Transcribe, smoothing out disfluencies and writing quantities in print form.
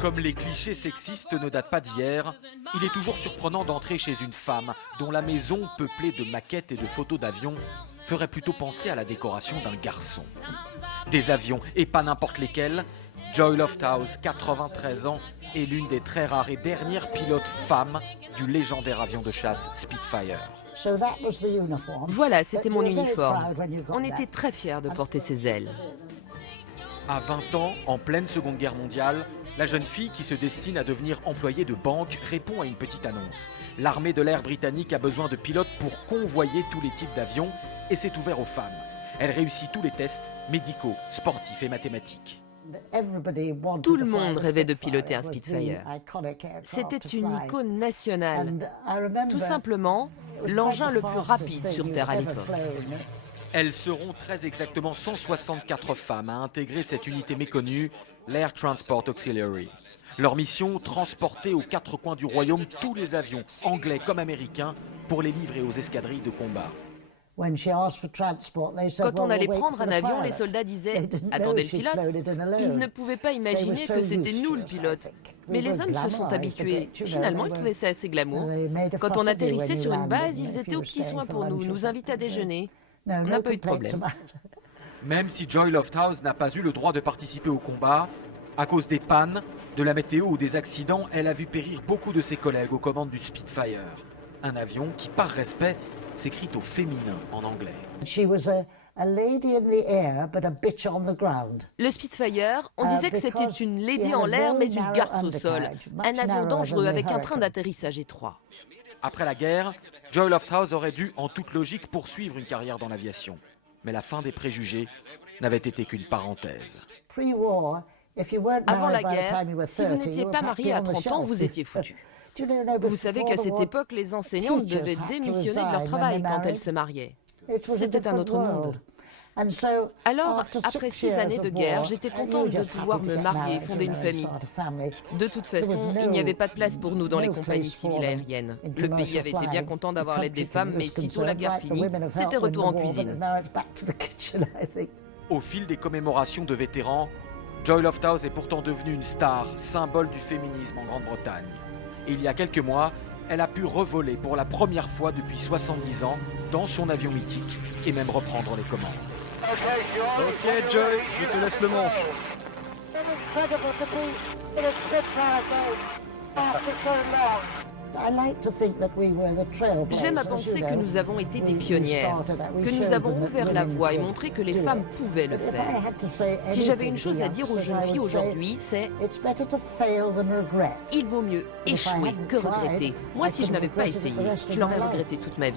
Comme les clichés sexistes ne datent pas d'hier, il est toujours surprenant d'entrer chez une femme dont la maison, peuplée de maquettes et de photos d'avions, ferait plutôt penser à la décoration d'un garçon. Des avions, et pas n'importe lesquels, Joy Lofthouse, 93 ans, est l'une des très rares et dernières pilotes femmes du légendaire avion de chasse Spitfire. Voilà, c'était mon uniforme. On était très fiers de porter ces ailes. À 20 ans, en pleine Seconde Guerre mondiale, la jeune fille qui se destine à devenir employée de banque répond à une petite annonce. L'armée de l'air britannique a besoin de pilotes pour convoyer tous les types d'avions et c'est ouvert aux femmes. Elle réussit tous les tests médicaux, sportifs et mathématiques. Tout le monde rêvait de piloter un Spitfire. C'était une icône nationale. Tout simplement, l'engin le plus rapide sur Terre à l'époque. Elles seront très exactement 164 femmes à intégrer cette unité méconnue, l'Air Transport Auxiliary. Leur mission, transporter aux quatre coins du royaume tous les avions, anglais comme américains, pour les livrer aux escadrilles de combat. Quand on allait prendre un avion, les soldats disaient « Attendez le pilote ». Ils ne pouvaient pas imaginer que c'était nous le pilote. Mais les hommes se sont habitués. Finalement, ils trouvaient ça assez glamour. Quand on atterrissait sur une base, ils étaient aux petits soins pour nous, nous invitaient à déjeuner. On n'a pas eu de problème. Même si Joy Lofthouse n'a pas eu le droit de participer au combat, à cause des pannes, de la météo ou des accidents, elle a vu périr beaucoup de ses collègues aux commandes du Spitfire. Un avion qui, par respect, s'écrit au féminin en anglais. Le Spitfire, on disait que c'était une lady en l'air mais une garce au sol. Un avion dangereux avec un train d'atterrissage étroit. Après la guerre, Joy Lofthouse aurait dû, en toute logique, poursuivre une carrière dans l'aviation. Mais la fin des préjugés n'avait été qu'une parenthèse. Avant la guerre, si vous n'étiez pas marié à 30 ans, vous étiez foutu. Vous savez qu'à cette époque, les enseignantes devaient démissionner de leur travail quand elles se mariaient. C'était un autre monde. Alors, après 6 années de guerre, j'étais contente de pouvoir me marier et fonder une famille. De toute façon, il n'y avait pas de place pour nous dans les compagnies civiles aériennes. Le pays avait été bien content d'avoir l'aide des femmes, mais sitôt la guerre finie, c'était retour en cuisine. Au fil des commémorations de vétérans, Joy Lofthouse est pourtant devenue une star, symbole du féminisme en Grande-Bretagne. Et il y a quelques mois, elle a pu revoler pour la première fois depuis 70 ans dans son avion mythique et même reprendre les commandes. Ok Joy, je te laisse le manche. J'aime à penser que nous avons été des pionnières, que nous avons ouvert la voie et montré que les femmes pouvaient le faire. Si j'avais une chose à dire aux jeunes filles aujourd'hui, c'est « Il vaut mieux échouer que regretter ». Moi, si je n'avais pas essayé, je l'aurais regretté toute ma vie.